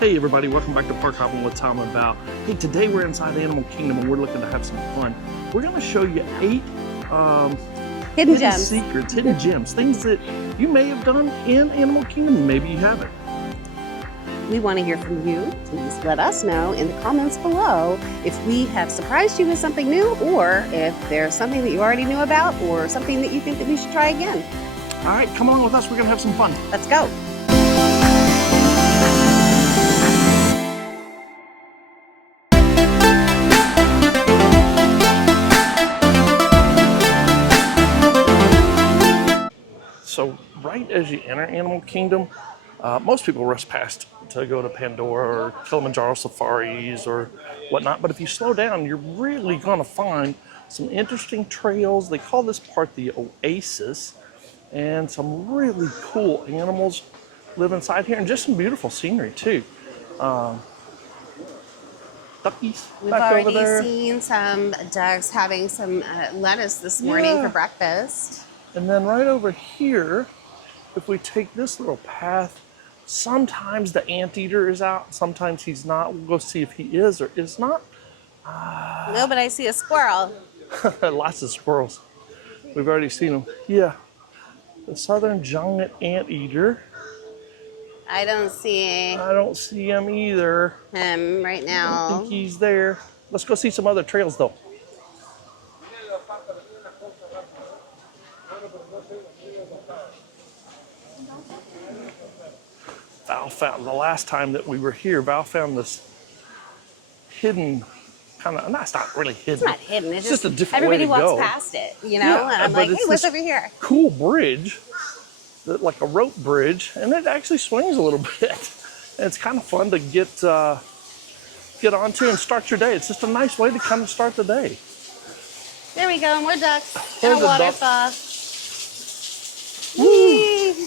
Hey everybody, welcome back to Park Hopping with Tom and Val. Hey, today we're inside Animal Kingdom and we're looking to have some fun. We're going to show you 8 hidden gems, secrets, hidden gems, things that you may have done in Animal Kingdom, maybe you haven't. We want to hear from you. Please let us know in the comments below if we have surprised you with something new, or if there's something that you already knew about, or something that you think that we should try again. All right, come along with us. We're going to have some fun. Let's go. So right as you enter Animal Kingdom, most people rush past to go to Pandora or Kilimanjaro safaris or whatnot. But if you slow down, you're really going to find some interesting trails. They call this part the Oasis, and some really cool animals live inside here, and just some beautiful scenery too. Duckies We've back over already there. seen some ducks having some lettuce this morning for breakfast. And then right over here, if we take this little path, sometimes the anteater is out, sometimes he's not. We'll go see if he is or is not. No, but I see a squirrel. Lots of squirrels. We've already seen them. Yeah. The southern giant anteater. I don't see I don't see him either. him right I now. think he's there. Let's go see some other trails though. Val found, the last time that we were here, Val found this hidden kind of, no, it's not really hidden. It's not hidden. It's just a different way to everybody go. walks past it, you know? Yeah, and I'm but like, hey, it's what's this over here? Cool bridge, like a rope bridge, and it actually swings a little bit. And it's kind of fun to get onto and start your day. It's just a nice way to kind of start the day. There we go, more ducks There's and a a duck. waterfall. Whee!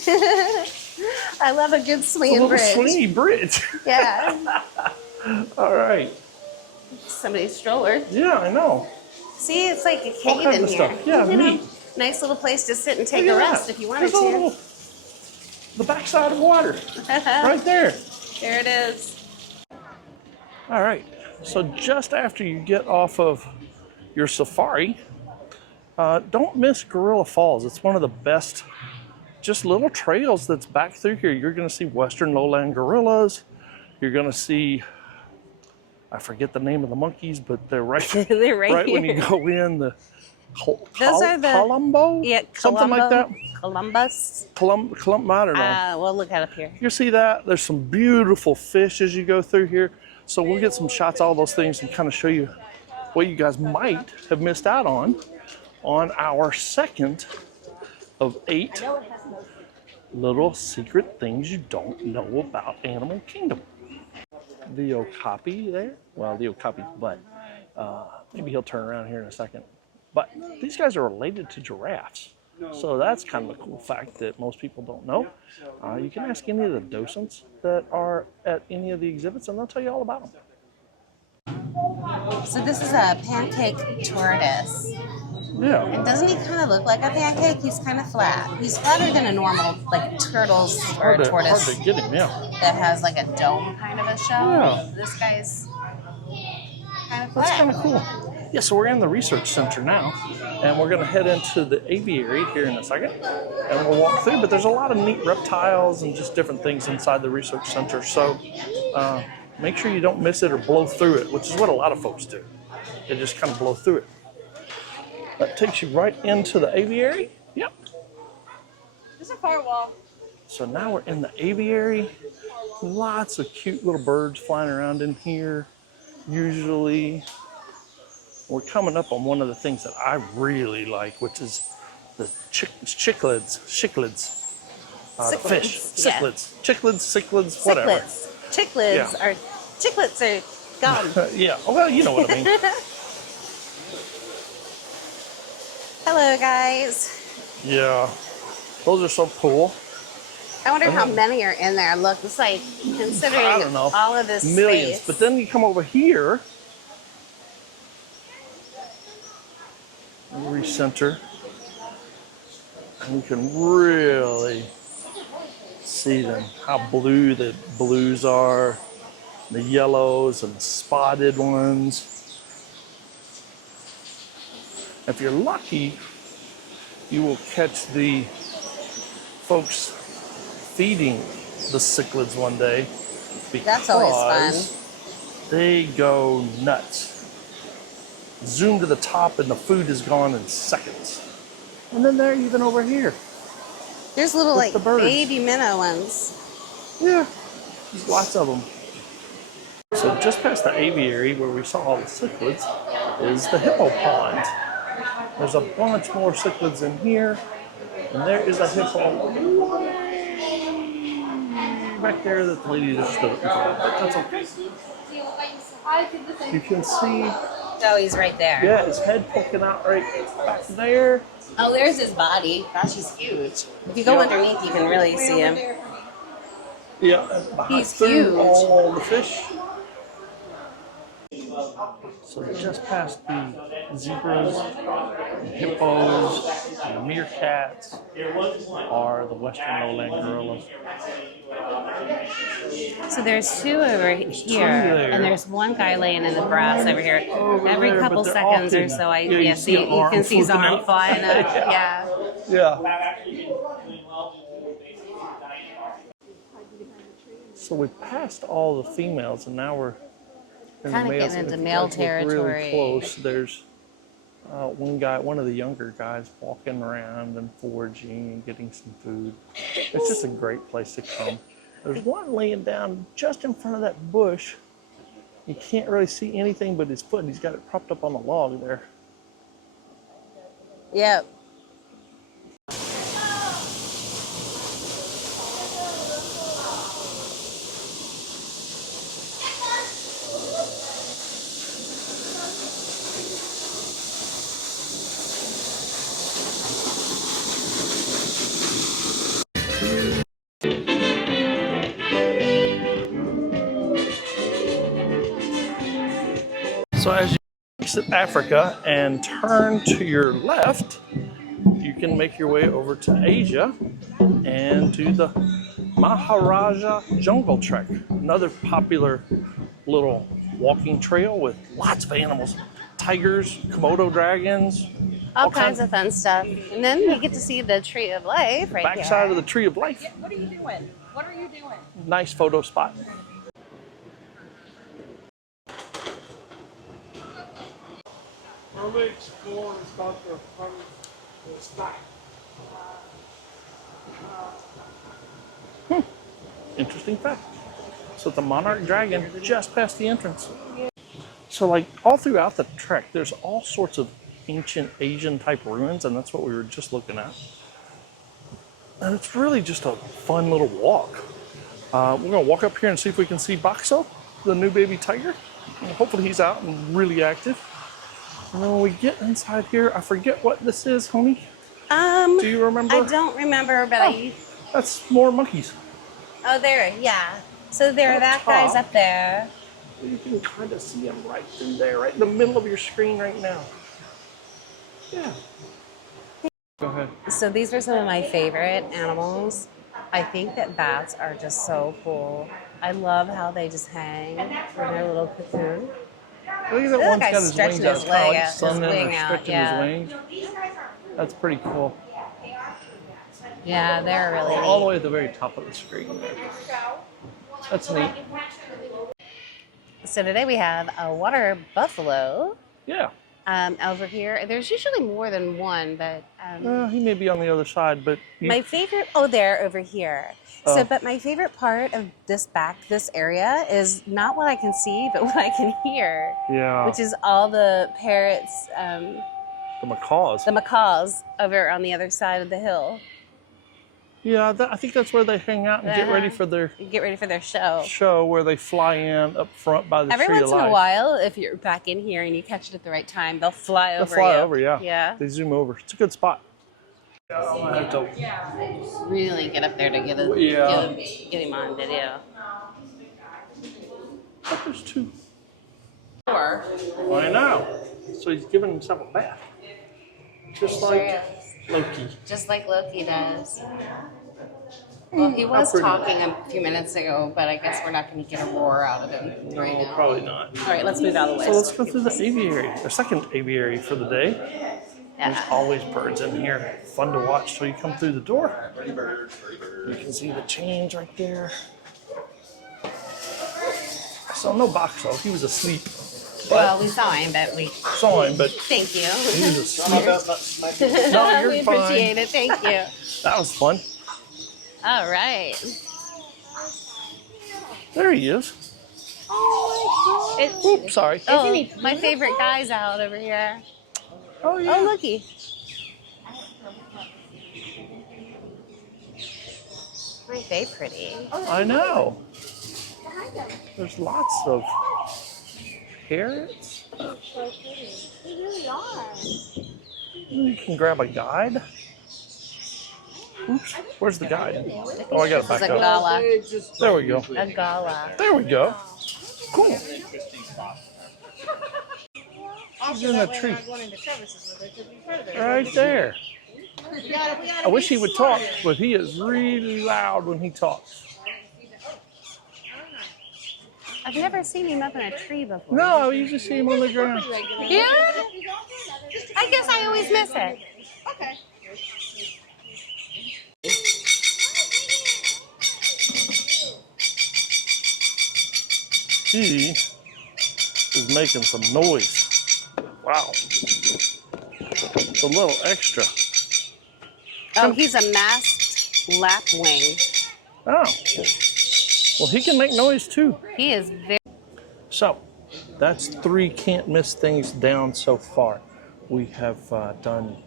I love a good A swinging little bridge. swingy bridge. Yeah. All right. Somebody's stroller. Yeah, I know. See, it's like a All cave kinds in of here. stuff. Yeah, You know, neat. nice little place to sit and take Look a at rest that. if you wanted There's a to. little, the backside of water, right there. There it is. All right. So just after you get off of your safari, don't miss Gorilla Falls. It's one of the best, just little trails that's back through here. You're going to see western lowland gorillas. You're going to see, I forget the name of the monkeys, but they're right, They're right when here. you go in. The Those are the Columbo? Yeah, Something like that. Columbus. I don't know. We'll look at up here. You'll see that. There's some beautiful fish as you go through here. So we'll get some shots of all those things and kind of show you what you guys might have missed out on our second of 8 little secret things you don't know about Animal Kingdom. The okapi there. Well, the okapi's butt. Maybe he'll turn around here in a second. But these guys are related to giraffes. So that's kind of a cool fact that most people don't know. You can ask any of the docents that are at any of the exhibits and they'll tell you all about them. So this is a pancake tortoise. Yeah. And doesn't he kind of look like a pancake? He's kind of flat. He's flatter than a normal, like turtles or Hard tortoise to get him, yeah. that has like a dome kind of a shell. Yeah. This guy's kind of flat. That's kind of cool. Yeah, so we're in the research center now, and we're going to head into the aviary here in a second, and we'll walk through. But there's a lot of neat reptiles and just different things inside the research center. So make sure you don't miss it or blow through it, which is what a lot of folks do. They just kind of blow through it. That takes you right into the aviary. Yep. There's a firewall. So now we're in the aviary. Lots of cute little birds flying around in here. Usually, we're coming up on one of the things that I really like, which is the cichlids. The fish. Yeah. Cichlids, whatever. Chiclets are gone. Yeah, well, you know what I mean. Hello, guys. Yeah, those are so cool. I wonder how many are in there. Look, it's like, considering I don't know. all of this Millions. space. But then you come over here, recenter, and you can really see them, how blue the blues are. the yellows and the spotted ones. If you're lucky, you will catch the folks feeding the cichlids one day, because That's always fun. they go nuts. Zoom to the top and the food is gone in seconds. And then they're even over here. There's little With like the birds. baby minnow ones. Yeah, there's lots of them. So just past the aviary where we saw all the cichlids is the hippo pond. There's a bunch more cichlids in here, and there is a hippo back there that the lady just stood up in front of, but that's okay. You can see, Oh, he's right there. yeah, his head poking out right back there. Oh, there's his body. Gosh, he's huge. If you go Yeah. underneath, you can really see him. Yeah, and behind He's through huge. all the fish. So just past the zebras, the hippos, and the meerkats are the western lowland gorillas. So there's two over here, there. and there's one guy laying in the grass over here. Over Every there, couple but they're all seconds or hidden. so, Yeah, see an you arm can see his flying arm up. flying up. Yeah. Yeah. So we passed all the females, and now we're in Kinda the males. getting into If you male guys look territory. Really close. There's one guy, one of the younger guys, walking around and foraging and getting some food. It's just a great place to come. There's one laying down just in front of that bush. You can't really see anything but his foot, and he's got it propped up on the log there. Yep. So as you exit Africa and turn to your left, you can make your way over to Asia and to the Maharaja Jungle Trek, another popular little walking trail with lots of animals, tigers, Komodo dragons, All kinds of fun stuff. And then you get to see the tree of life right backside here. of the Tree of Life. What are you doing? What are you doing? Nice photo spot. Interesting fact. So the monarch dragon just past the entrance. So like all throughout the trek, there's all sorts of ancient Asian type ruins, and that's what we were just looking at. And it's really just a fun little walk. We're gonna walk up here and see if we can see Boxo, the new baby tiger. And hopefully he's out and really active. And then when we get inside here, I forget what this is, homie. Do you remember? I don't remember, but That's more monkeys. Oh, there, yeah. So there, Up that guy's top. up there. You can kind of see him right in there, right in the middle of your screen right now. Yeah. Go ahead. So these are some of my favorite animals. I think that bats are just so cool. I love how they just hang in their little cocoon. Look at that Look, one's guy's got his stretching wings out. his It's kind of leg like out, his sunning wing or out, stretching yeah. his wings. That's pretty cool. Yeah, they're really All the neat. way at the very top of the screen there. That's neat. So today we have a water buffalo Yeah. over here. There's usually more than one, but He may be on the other side, but my favorite, oh, they're over here. Oh. So, but my favorite part of this area is not what I can see, but what I can hear, yeah, which is all the parrots, the macaws. the macaws over on the other side of the hill. Yeah, I think that's where they hang out and get ready for their Get ready for their show. show, where they fly in up front by the Every Tree of once in Life. a while, if you're back in here and you catch it at the right time, they'll fly They'll over fly you. over, yeah. Yeah. They zoom over. It's a good spot. Yeah, I'm gonna have to Really get up there to get Yeah. get him on video. But there's two. Or I know. So he's giving himself a bath. Just like Loki. just like Loki does. Well, he was pretty. talking a few minutes ago, but I guess we're not going to get a roar out of him right No, now. probably not. All right, let's move out of the way. So let's go through the aviary, our second aviary for the day. There's Yeah. always birds in here. Fun to watch till you come through the door. You can see the change right there. So no Boxo, he was asleep. Well, we saw him, but we Saw him, but thank you. he was asleep. No, you're we fine. appreciate it. Thank you. That was fun. All right. There he is. It's, Oops, sorry. oh, my favorite guy's out over here. Oh yeah. Oh, looky. Aren't they pretty? I know. There's lots of parrots. They really are. You can grab a guide. Oops, where's the guide? Oh, I gotta This back is a up. gala. There we go. A gala. There we go. Cool. He's in the tree. Right there. I wish he would talk, but he is really loud when he talks. I've never seen him up in a tree before. No, you just see him on the ground. Yeah? I guess I always miss it. Okay. He is making some noise. Wow. It's a little extra. Oh, he's a masked lapwing. Oh. Well, he can make noise too. He is very. So, that's 3 can't miss things down so far. We have done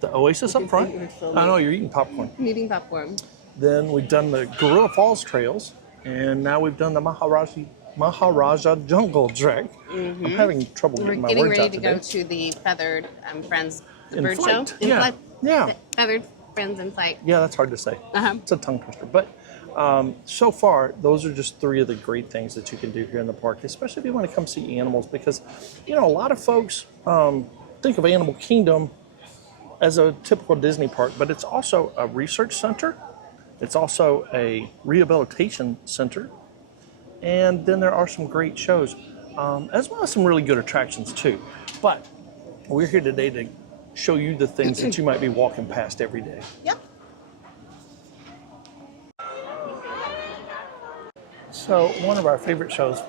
the Oasis up front. I know you're eating popcorn. I'm eating popcorn. Then we've done the Gorilla Falls trails, and now we've done the Maharaja Jungle Trek. I'm having trouble We're getting my getting words ready out to today. go to the Feathered Friends In bird Flight. show. Yeah. Flight. Yeah. Feathered Friends in Flight. Yeah, that's hard to say. Uh-huh. It's a tongue twister. But so far, those are just 3 of the great things that you can do here in the park, especially if you want to come see animals, because, you know, a lot of folks think of Animal Kingdom as a typical Disney park, but it's also a research center. It's also a rehabilitation center. And then there are some great shows, as well as some really good attractions too. But we're here today to show you the things that you might be walking past every day. Yep. So one of our favorite shows,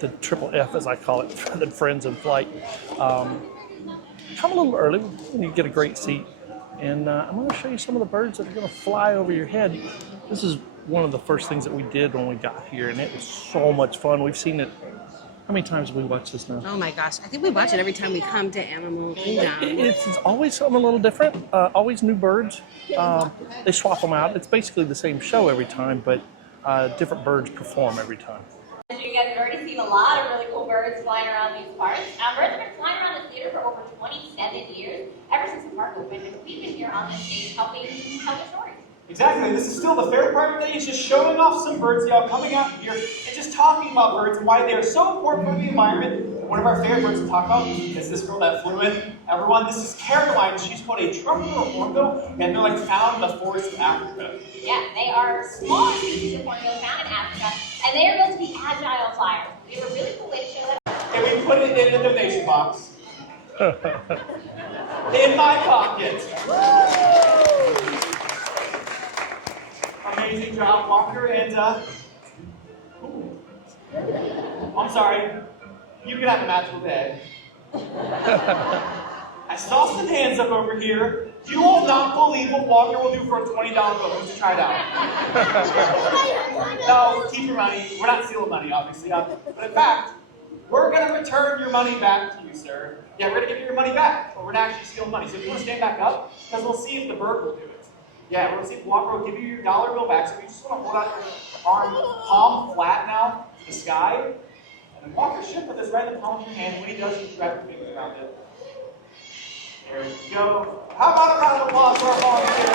the Triple F as I call it, the Friends in Flight, come a little early and you get a great seat. And I'm going to show you some of the birds that are going to fly over your head. This is one of the first things that we did when we got here, and it was so much fun. We've seen it. How many times have we watched this now? Oh my gosh. I think we watch it every time we come to Animal Kingdom. It's always something a little different. Always new birds. They swap them out. It's basically the same show every time, but different birds perform every time. As you guys have already seen a lot of really cool birds flying around these parks. Birds have been flying around this theater for over 27 years, ever since the park opened, and we've been here on this stage helping tell the stories. Exactly. This is still the fair part of the day. It's just showing off some birds, y'all, coming out here and just talking about birds and why they are so important for the environment. And one of our favorite birds to talk about is this girl that flew in. Everyone, this is Caroline. She's called a truffle or hornbill, and they're like found in the forests of Africa. Yeah, they are small species of hornbill found in Africa, and they are built to be agile flyers. They were really cool way to show that. And we put it in the donation box. In my pocket. Amazing job, Walker, and ooh. I'm sorry. You can have a magical day. I saw some hands up over here. You will not believe what Walker will do for a $20 bill. Let's try it out. No, keep your money. We're not stealing money, obviously. But in fact, we're going to return your money back to you, sir. Yeah, we're going to give you your money back, but we're not actually stealing money. So if you want to stand back up, because we'll see if the bird will do it. Yeah, we're going to see if Walker will give you your dollar bill back. So if you just want to hold out your arm, palm flat now, to the sky. And then Walker should put this right in the palm of your hand. And when he does, you just wrap your fingers around it. There we go. How about a round of applause for our volunteers?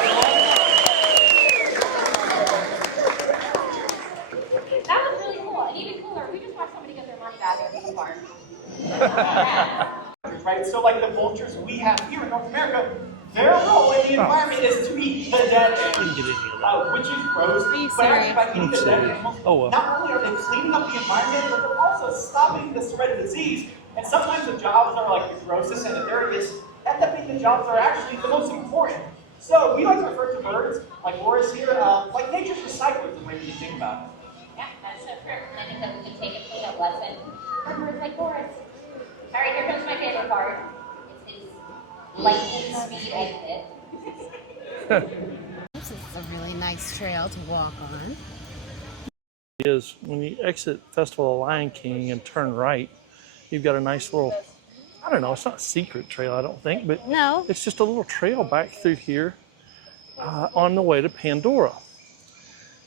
That was really cool, and even cooler, we just watched somebody get their money back at the park. Right? So like the vultures we have here in North America, Their role in the environment is to eat the dead Didn't get any of that. which is gross. But actually, by eating the dead animals, Oh, well. not only are they cleaning up the environment, but they're also stopping the spread of disease. And sometimes the jobs are like the grossest and the dirtiest end up being the jobs that are actually the most important. So we like to refer to birds, like Laura's here, like nature's recyclers, the way you think about it. Yeah, that's so true. And I think that we can take it from that lesson from birds like Boris. All right, here comes my favorite part. It's his lightning speed exit. This is a really nice trail to walk on. Is when you exit Festival of Lion King and turn right, you've got a nice little, I don't know, it's not a secret trail, I don't think, but No. it's just a little trail back through here on the way to Pandora.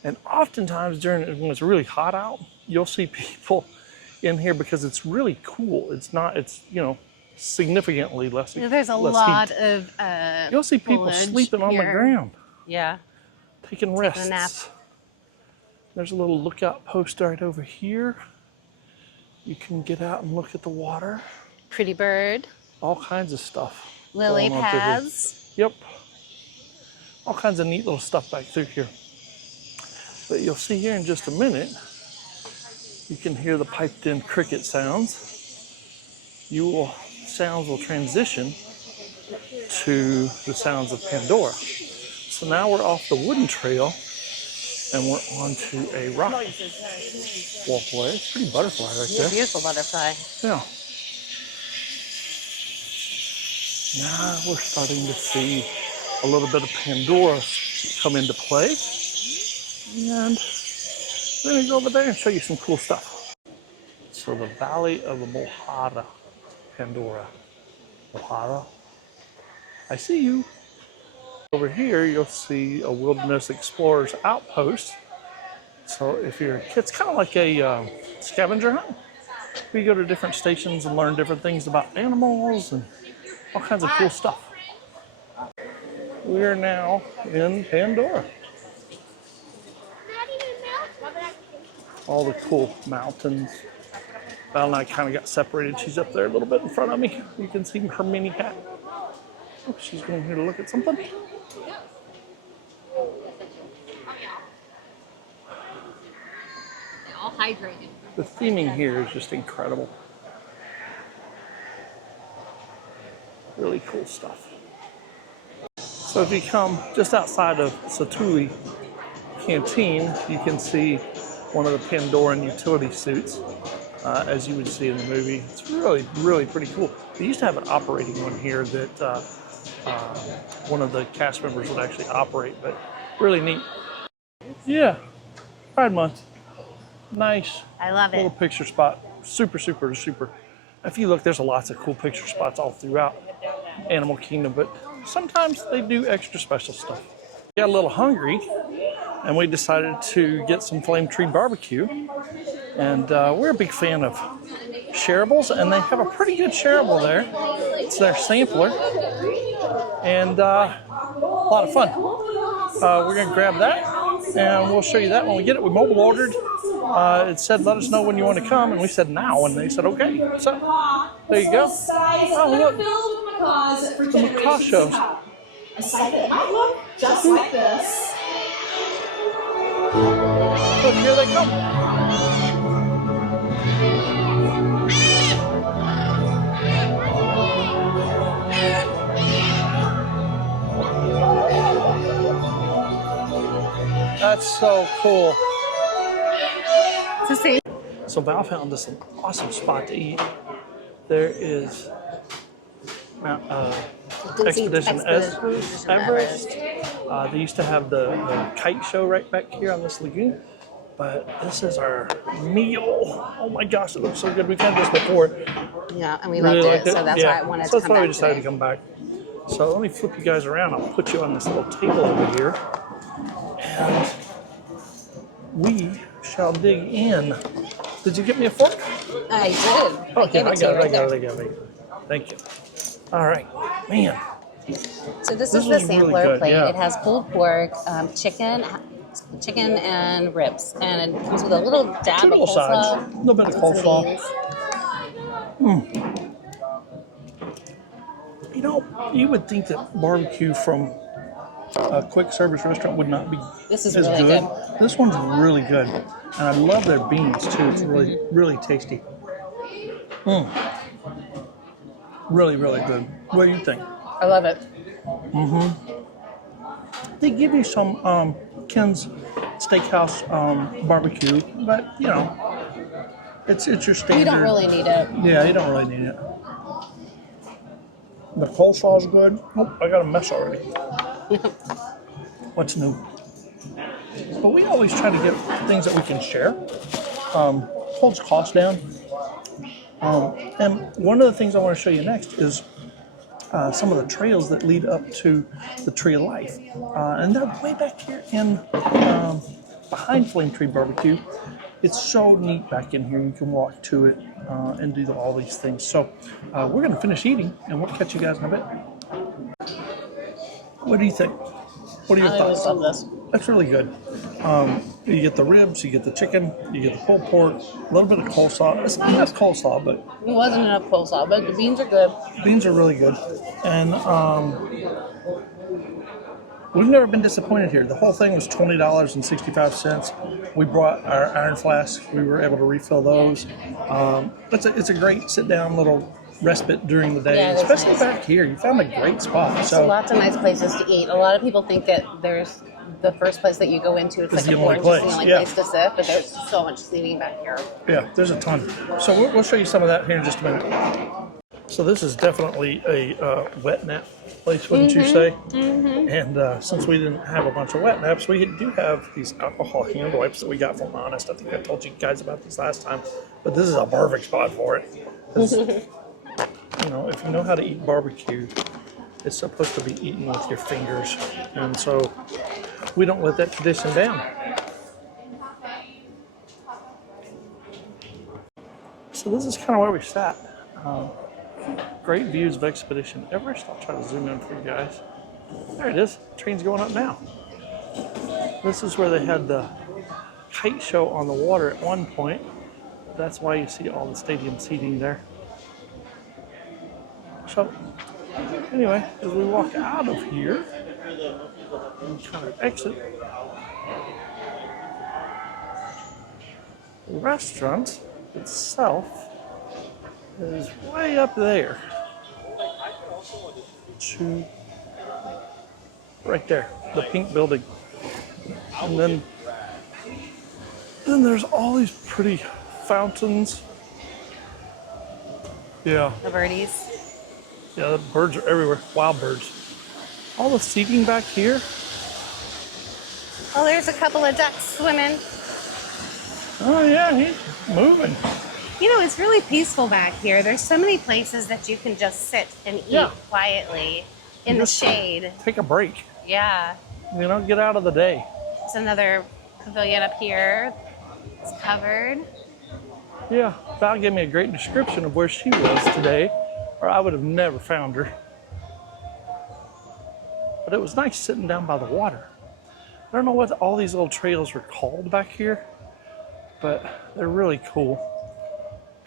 And oftentimes when it's really hot out, you'll see people in here because it's really cool. It's significantly less. There's a less lot heat. of You'll see people foliage sleeping on the here. ground, Yeah. taking rests. a nap. There's a little lookout post right over here. You can get out and look at the water. Pretty bird. All kinds of stuff. Lily going on through here. pads. Yep. All kinds of neat little stuff back through here. But you'll see here in just a minute, you can hear the piped in cricket sounds. Sounds will transition to the sounds of Pandora. So now we're off the wooden trail and we're onto a rock walkway. It's a pretty butterfly right there. Beautiful butterfly. Yeah. Now we're starting to see a little bit of Pandora come into play. And we're going to go over there and show you some cool stuff. So the Valley of the Mohara, Pandora. Mohara, I see you. Over here, you'll see a Wilderness Explorers outpost. So if you're a kid, it's kind of like a scavenger hunt. We go to different stations and learn different things about animals and all kinds of cool stuff. We're now in Pandora. All the cool mountains. Val and I kind of got separated. She's up there a little bit in front of me. You can see her mini hat. Oh, she's going here to look at something. All hydrated. The theming here is just incredible. Really cool stuff. So if you come just outside of Satuli Canteen, you can see one of the Pandoran utility suits, as you would see in the movie. It's really, really pretty cool. They used to have an operating one here that one of the cast members would actually operate, but really neat. Yeah, Pride Month. Nice. I love it. Little picture spot. Super, super, super. If you look, there's lots of cool picture spots all throughout Animal Kingdom, but sometimes they do extra special stuff. We got a little hungry, and we decided to get some Flame Tree Barbecue. And we're a big fan of shareables, and they have a pretty good shareable there. It's their sampler, and a lot of fun. We're gonna grab that, and we'll show you that when we get it. We mobile ordered. It said, let us know when you want to come, and we said now, and they said, okay. So, there you go. Oh, look. The macaw shows. A site that might look just like this. Look, here they come. That's so cool. It's the same. So Val found us an awesome spot to eat. There is Expedition Everest. They used to have the kite show right back here on this lagoon. But this is our meal. Oh my gosh, it looks so good. We've had this before. Yeah, and we Really loved liked it, so that's why I wanted so to that's come why back we decided today. to come back. So let me flip you guys around. I'll put you on this little table over here. And we shall dig in. Did you get me a fork? I did. I Okay, gave I it to you got right there. it. Thank you. All right, man. So this This is the was really sampler good, plate. yeah. It has pulled pork, chicken and ribs, and it comes with a little dab Two of little sides. coleslaw. A little bit of and some coleslaw. beans. Eat know, you would think that barbecue from a quick service restaurant would not be This is as really good. good. This one's really good. And I love their beans too. It's really, really tasty. Really, really good. What do you think? I love it. They give you some Ken's Steakhouse barbecue, but you know, it's your standard. You don't really need it. Yeah, you don't really need it. The coleslaw is good. Oh, I got a mess already. What's new? But we always try to get things that we can share. Holds costs down. And one of the things I want to show you next is some of the trails that lead up to the Tree of Life. And they're way back here in behind Flame Tree Barbecue. It's so neat back in here. You can walk to it and do all these things. So we're going to finish eating, and we'll catch you guys in a bit. What do you think? What are your thoughts? love this. That's really good. You get the ribs, you get the chicken, you get the pulled pork, a little bit of coleslaw. It's not enough coleslaw, but It wasn't enough coleslaw, but the beans are good. beans are really good. And we've never been disappointed here. The whole thing was $20.65. We brought our iron flasks. We were able to refill those. It's a great sit-down little respite during the day, Yeah, it is especially nice. back here. You found a great spot. So lots of nice places to eat. A lot of people think that there's the first place that you go into, it's It's like the a only porch, it's the place, only yeah. place to sit, but there's so much seating back here. Yeah, there's a ton. So we'll show you some of that here in just a minute. So this is definitely a wet nap place, wouldn't you say? Mm-hmm. And since we didn't have a bunch of wet naps, we do have these alcohol hand wipes that we got from Honest. I think I told you guys about this last time, but this is a perfect spot for it. 'Cause, you know, if you know how to eat barbecue, it's supposed to be eaten with your fingers, and so we don't let that tradition down. So this is kind of where we sat. Great views of Expedition Everest. I'll try to zoom in for you guys. There it is. Train's going up now. This is where they had the kite show on the water at one point. That's why you see all the stadium seating there. So anyway, as we walk out of here and kind of exit, the restaurant itself is way up there. Right there, the pink building. And then there's all these pretty fountains. Yeah. The birdies. Yeah, the birds are everywhere. Wild birds. All the seating back here. Oh, there's a couple of ducks swimming. Oh yeah, he's moving. You know, it's really peaceful back here. There's so many places that you can just sit and eat Yeah. quietly in the Just shade. Take a break. Yeah. You know, get out of the day. There's another pavilion up here. It's covered. Yeah, Val gave me a great description of where she was today, or I would have never found her. But it was nice sitting down by the water. I don't know what all these little trails are called back here, but they're really cool.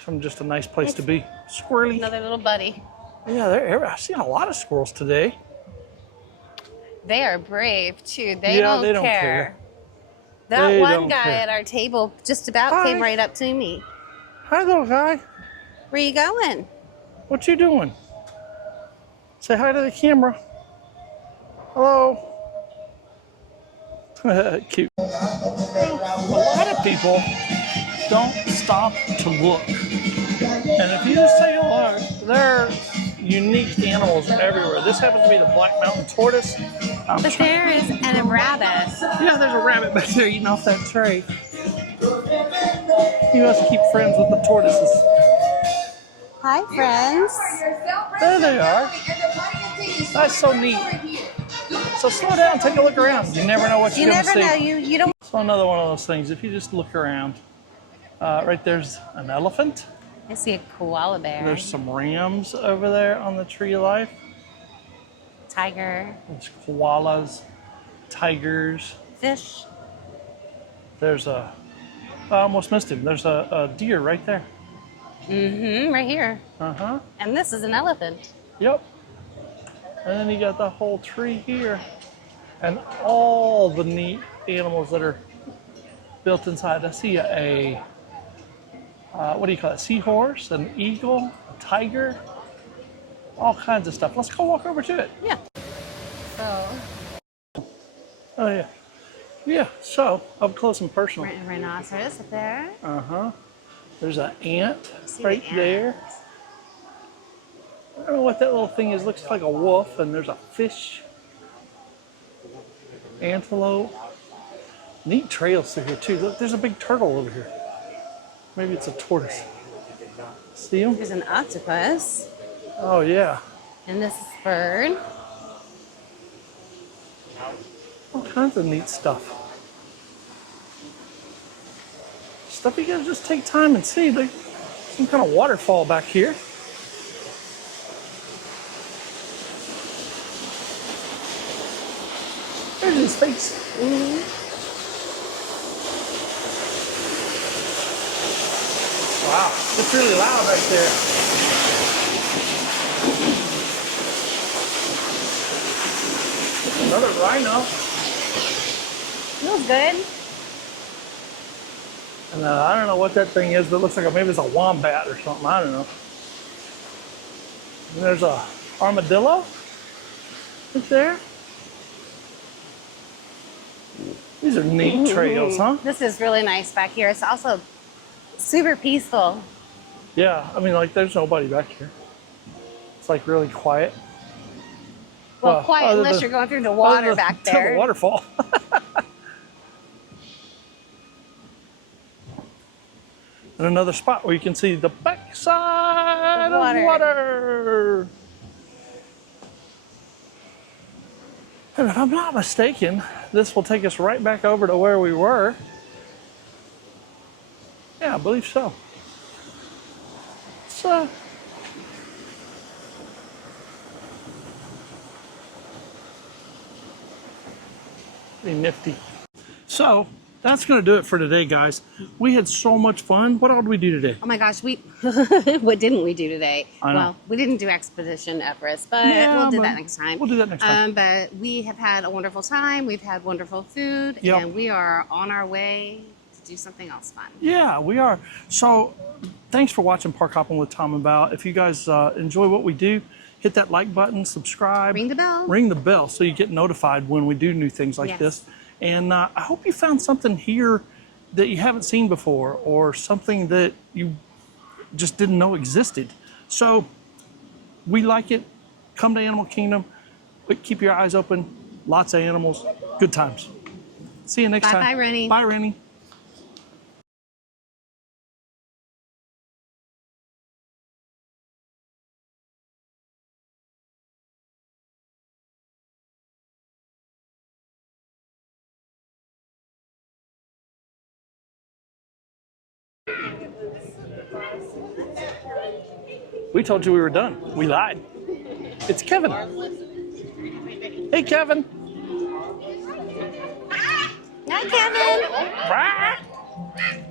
Some just a nice place to be. Squirrely. Another little buddy. Yeah, I've seen a lot of squirrels today. They are brave too. They don't care. That They one don't guy care. at our table just about Hi. came right up to me. Hi, little guy. Where you going? What you doing? Say hi to the camera. Hello. Cute. A lot of people don't stop to look. And if you just take a look, there are unique animals everywhere. This happens to be the Black Mountain tortoise. But there is a rabbit. Yeah, there's a rabbit back there eating off that tray. He must keep friends with the tortoises. Hi, friends. There they are. That's so neat. So slow down and take a look around. You never know what You you're going to never see. know. You don't. So another one of those things, if you just look around, right there's an elephant. I see a koala bear. There's some rams over there on the Tree of Life. Tiger. There's koalas, tigers. Fish. There's I almost missed him. There's a deer right there. Mm-hmm. Right here. Uh-huh. And this is an elephant. Yep. And then you got the whole tree here. And all the neat animals that are built inside. I see a what do you call it? Seahorse, an eagle, a tiger, all kinds of stuff. Let's go walk over to it. Yeah. So, Oh yeah. Yeah, so up close and personal. rhinoceros up there. Uh-huh. There's an ant See right the there. ants. I don't know what that little thing is. Looks like a wolf, and there's a fish. Antelope. Neat trails through here too. Look, there's a big turtle over here. Maybe it's a tortoise. See him? There's an octopus. Oh yeah. And this is bird. All kinds of neat stuff. Stuff you gotta just take time and see. Like some kind of waterfall back here. There's his face. Wow, it's really loud right there. Another rhino. Feels good. And I don't know what that thing is, but it looks like maybe it's a wombat or something. I don't know. And there's a armadillo right there. These are neat trails, huh? This is really nice back here. It's also super peaceful. Yeah, I mean, like, there's nobody back here. It's like really quiet. Well, quiet other unless than- you're going through the other water than back to there. the waterfall. And another spot where you can see the backside of Water. water. And if I'm not mistaken, this will take us right back over to where we were. Yeah, I believe so. So, pretty nifty. So, that's going to do it for today, guys. We had so much fun. What all did we do today? Oh my gosh, what didn't we do today? I know. Well, we didn't do Expedition Everest, but Yeah, we'll do but that next time. we'll do that next time. But we have had a wonderful time. We've had wonderful food, Yep. and we are on our way to do something else fun. Yeah, we are. So, thanks for watching Park Hopping with Tom and Val. If you guys enjoy what we do, hit that like button, subscribe. Ring the bell. Ring the bell so you get notified when we do new things like Yes. this. And I hope you found something here that you haven't seen before or something that you just didn't know existed. So, we like it. Come to Animal Kingdom. But keep your eyes open. Lots of animals. Good times. See you next time. Bye-bye, Rennie. Bye, Rennie. We told you we were done. We lied. It's Kevin. Hey, Kevin. Hi, Kevin. Bye.